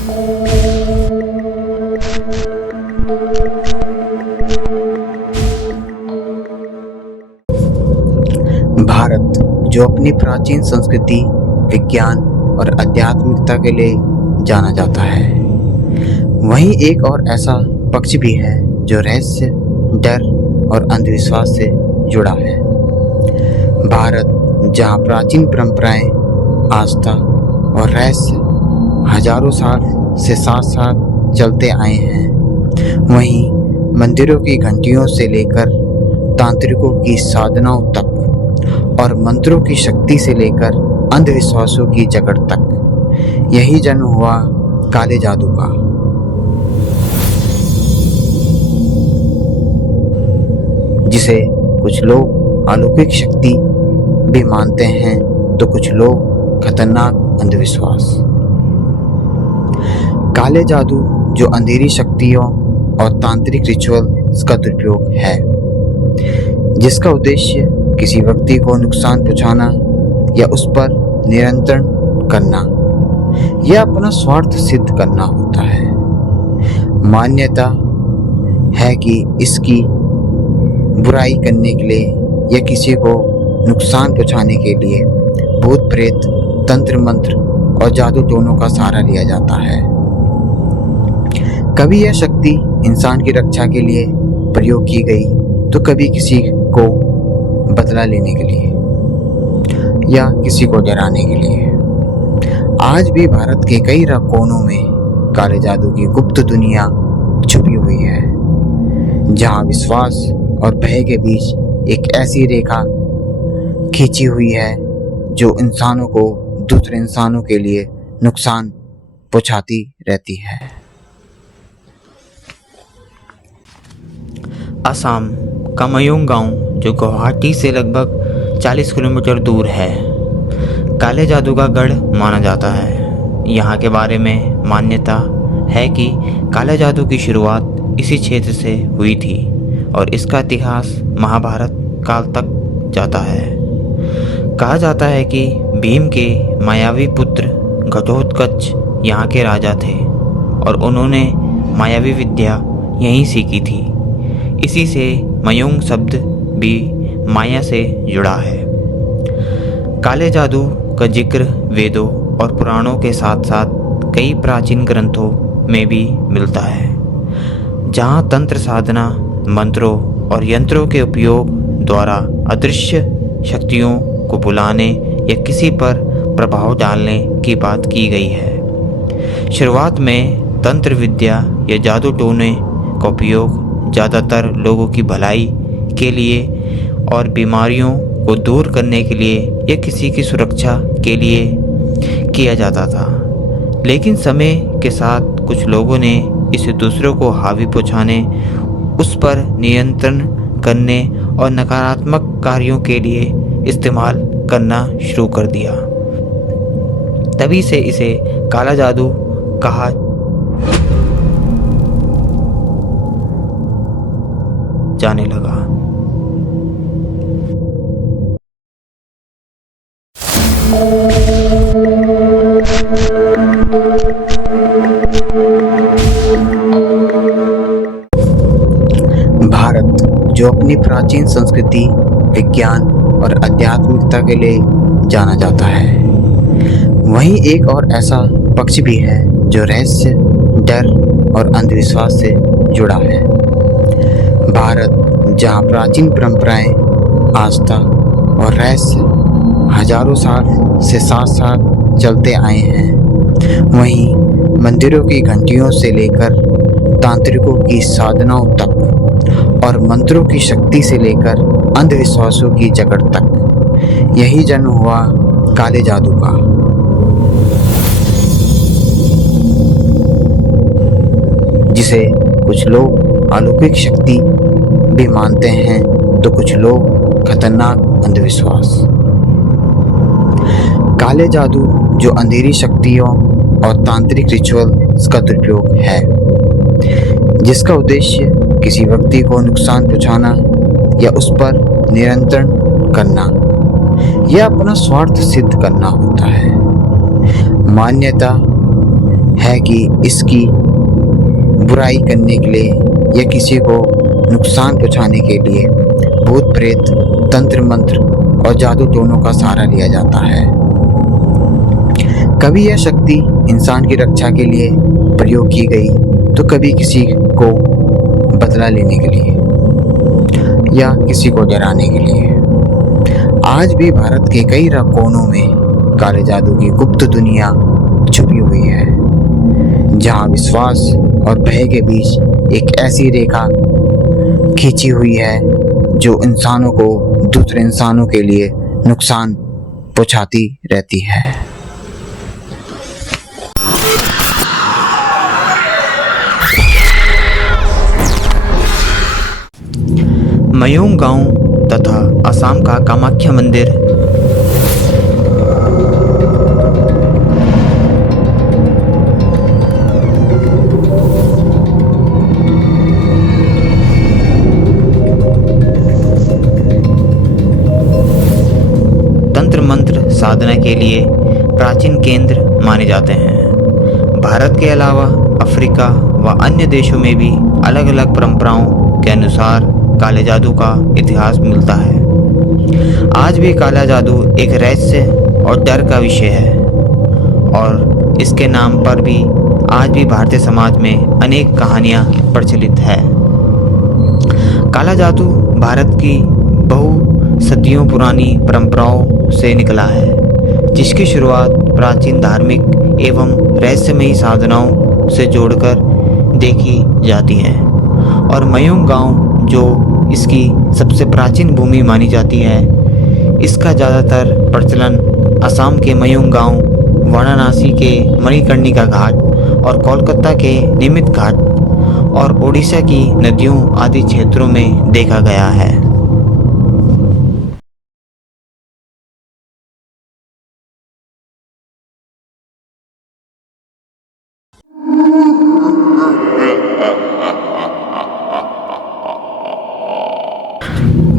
भारत, जो अपनी प्राचीन संस्कृति, विज्ञान और आध्यात्मिकता के लिए जाना जाता है, वहीं एक और ऐसा पक्ष भी है जो रहस्य, डर और अंधविश्वास से जुड़ा है। भारत, जहां प्राचीन परंपराएं, आस्था और रहस्य हजारों साल से साथ साथ चलते आए हैं, वहीं मंदिरों की घंटियों से लेकर तांत्रिकों की साधनाओं तक और मंत्रों की शक्ति से लेकर अंधविश्वासों की जकड़ तक, यही जन्म हुआ काले जादू का। जिसे कुछ लोग अलौकिक शक्ति भी मानते हैं तो कुछ लोग खतरनाक अंधविश्वास। काले जादू जो अंधेरी शक्तियों और तांत्रिक रिचुअल्स का दुरुपयोग है, जिसका उद्देश्य किसी व्यक्ति को नुकसान पहुंचाना या उस पर नियंत्रण करना या अपना स्वार्थ सिद्ध करना होता है। मान्यता है कि इसकी बुराई करने के लिए या किसी को नुकसान पहुंचाने के लिए भूत प्रेत, तंत्र मंत्र और जादू टोनों का सहारा लिया जाता है। कभी यह शक्ति इंसान की रक्षा के लिए प्रयोग की गई तो कभी किसी को बदला लेने के लिए या किसी को डराने के लिए। आज भी भारत के कई कोनों में काले जादू की गुप्त दुनिया छुपी हुई है, जहां विश्वास और भय के बीच एक ऐसी रेखा खींची हुई है जो इंसानों को दूसरे इंसानों के लिए नुकसान पहुंचाती रहती है। असम का मयूंग गांव, जो गुवाहाटी से लगभग 40 किलोमीटर दूर है, काले जादू का गढ़ माना जाता है। यहाँ के बारे में मान्यता है कि काले जादू की शुरुआत इसी क्षेत्र से हुई थी और इसका इतिहास महाभारत काल तक जाता है। कहा जाता है कि भीम के मायावी पुत्र घटोत्कच यहाँ के राजा थे और उन्होंने मायावी विद्या यहीं सीखी थी। इसी से मयूंग शब्द भी माया से जुड़ा है। काले जादू का जिक्र वेदों और पुराणों के साथ साथ कई प्राचीन ग्रंथों में भी मिलता है, जहाँ तंत्र साधना, मंत्रों और यंत्रों के उपयोग द्वारा अदृश्य शक्तियों को बुलाने या किसी पर प्रभाव डालने की बात की गई है। शुरुआत में तंत्र विद्या या जादू टोने का उपयोग ज़्यादातर लोगों की भलाई के लिए और बीमारियों को दूर करने के लिए या किसी की सुरक्षा के लिए किया जाता था, लेकिन समय के साथ कुछ लोगों ने इसे दूसरों को हावी पहुंचाने, उस पर नियंत्रण करने और नकारात्मक कार्यों के लिए इस्तेमाल करना शुरू कर दिया। तभी से इसे काला जादू कहा जाने लगा। भारत, जो अपनी प्राचीन संस्कृति, विज्ञान और आध्यात्मिकता के लिए जाना जाता है, वहीं एक और ऐसा पक्ष भी है जो रहस्य, डर और अंधविश्वास से जुड़ा है। भारत, जहां प्राचीन परंपराएं, आस्था और रहस्य हजारों साल से साथ साथ चलते आए हैं, वहीं मंदिरों की घंटियों से लेकर तांत्रिकों की साधनाओं तक और मंत्रों की शक्ति से लेकर अंधविश्वासों की जकड़ तक, यही जन्म हुआ काले जादू का। जिसे कुछ लोग अलौकिक शक्ति भी मानते हैं तो कुछ लोग खतरनाक अंधविश्वास। काले जादू जो अंधेरी शक्तियों और तांत्रिक रिचुअल्स का दुरुपयोग है, जिसका उद्देश्य किसी व्यक्ति को नुकसान पहुंचाना या उस पर नियंत्रण करना या अपना स्वार्थ सिद्ध करना होता है। मान्यता है कि इसकी बुराई करने के लिए या किसी को नुकसान पहुंचाने के लिए भूत प्रेत, तंत्र मंत्र और जादू दोनों का सहारा लिया जाता है। कभी यह शक्ति इंसान की रक्षा के लिए प्रयोग की गई तो कभी किसी को बदला लेने के लिए या किसी को डराने के लिए। आज भी भारत के कई कोनों में काले जादू की गुप्त दुनिया छुपी हुई है, जहां विश्वास और भय के बीच एक ऐसी रेखा खींची हुई है जो इंसानों को दूसरे इंसानों के लिए नुकसान पहुंचाती रहती है। मयूंग गांव तथा असम का कामाख्या मंदिर तंत्र मंत्र साधना के लिए प्राचीन केंद्र माने जाते हैं। भारत के अलावा अफ्रीका व अन्य देशों में भी अलग अलग परंपराओं के अनुसार काले जादू का इतिहास मिलता है। आज भी काला जादू एक रहस्य और डर का विषय है और इसके नाम पर भी आज भी भारतीय समाज में अनेक कहानियां प्रचलित है। काला जादू भारत की बहु सदियों पुरानी परंपराओं से निकला है, जिसकी शुरुआत प्राचीन धार्मिक एवं रहस्यमयी साधनाओं से जोड़कर देखी जाती है और मयूंग गांव जो इसकी सबसे प्राचीन भूमि मानी जाती है, इसका ज़्यादातर प्रचलन असम के मयूंग गांव, वाराणसी के मणिकर्णिका घाट और कोलकाता के निमित घाट और ओडिशा की नदियों आदि क्षेत्रों में देखा गया है।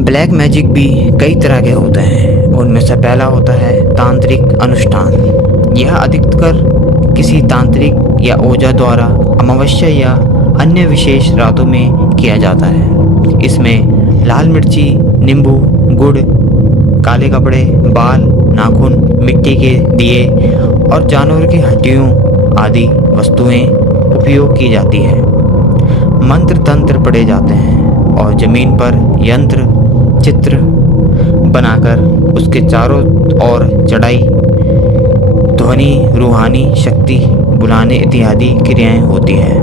ब्लैक मैजिक भी कई तरह के होते हैं। उनमें से पहला होता है तांत्रिक अनुष्ठान। यह अधिकतर किसी तांत्रिक या ओझा द्वारा अमावस्या या अन्य विशेष रातों में किया जाता है। इसमें लाल मिर्ची, नींबू, गुड़, काले कपड़े, बाल, नाखून, मिट्टी के दिए और जानवर की हड्डियों आदि वस्तुएं उपयोग की जाती है। मंत्र तंत्र पढ़े जाते हैं और जमीन पर यंत्र चित्र बनाकर उसके चारों ओर चढ़ाई, ध्वनि, रूहानी शक्ति बुलाने इत्यादि क्रियाएं होती है।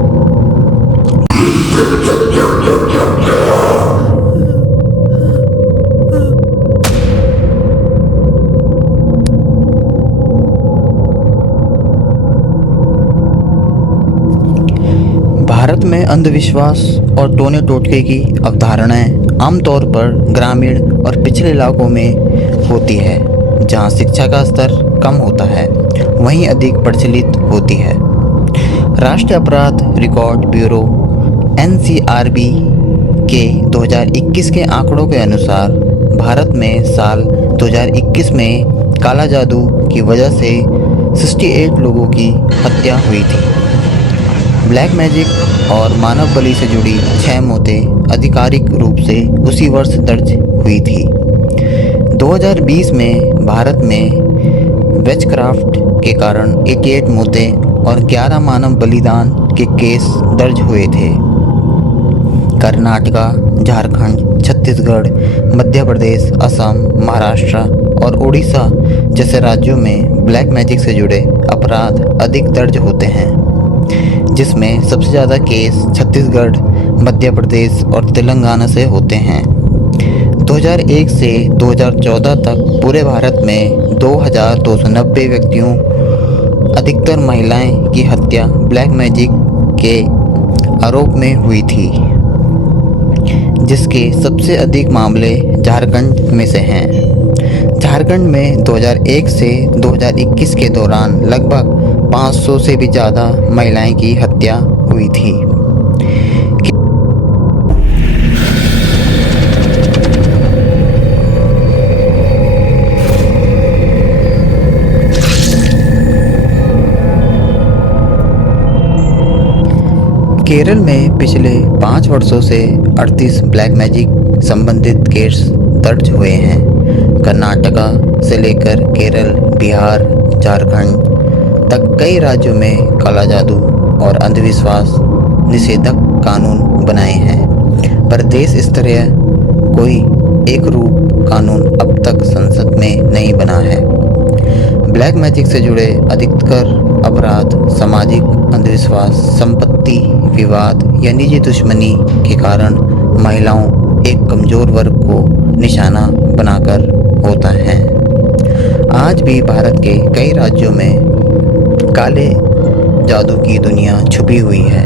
भारत में अंधविश्वास और टोने टोटके की अवधारणाएं आमतौर पर ग्रामीण और पिछड़े इलाकों में होती है, जहां शिक्षा का स्तर कम होता है वहीं अधिक प्रचलित होती है। राष्ट्रीय अपराध रिकॉर्ड ब्यूरो NCRB के 2021 के आंकड़ों के अनुसार भारत में साल 2021 में काला जादू की वजह से 68 लोगों की हत्या हुई थी। ब्लैक मैजिक और मानव बलि से जुड़ी 6 मौतें आधिकारिक रूप से उसी वर्ष दर्ज हुई थी। 2020 में भारत में वेचक्राफ्ट के कारण 88 मौतें और 11 मानव बलिदान के केस दर्ज हुए थे। कर्नाटका, झारखंड, छत्तीसगढ़, मध्य प्रदेश, असम, महाराष्ट्र और उड़ीसा जैसे राज्यों में ब्लैक मैजिक से जुड़े अपराध अधिक दर्ज होते हैं, जिसमें सबसे ज़्यादा केस छत्तीसगढ़, मध्य प्रदेश और तेलंगाना से होते हैं। 2001 से 2014 तक पूरे भारत में 2290 व्यक्तियों, अधिकतर महिलाएं की हत्या ब्लैक मैजिक के आरोप में हुई थी, जिसके सबसे अधिक मामले झारखंड में से हैं। झारखंड में 2001 से 2021 के दौरान लगभग 500 से भी ज़्यादा महिलाएं की हत्या हुई थी। केरल में पिछले 5 वर्षों से 38 ब्लैक मैजिक संबंधित केस दर्ज हुए हैं। कर्नाटका से लेकर केरल, बिहार, झारखंड तक कई राज्यों में काला जादू और अंधविश्वास निषेधक कानून बनाए हैं, पर देश स्तरीय कोई एक रूप कानून अब तक संसद में नहीं बना है। ब्लैक मैजिक से जुड़े अधिकतर अपराध सामाजिक अंधविश्वास, संपत्ति विवाद या निजी दुश्मनी के कारण महिलाओं, एक कमजोर वर्ग को निशाना बनाकर होता है। आज भी भारत के कई राज्यों में काले जादू की दुनिया छुपी हुई है।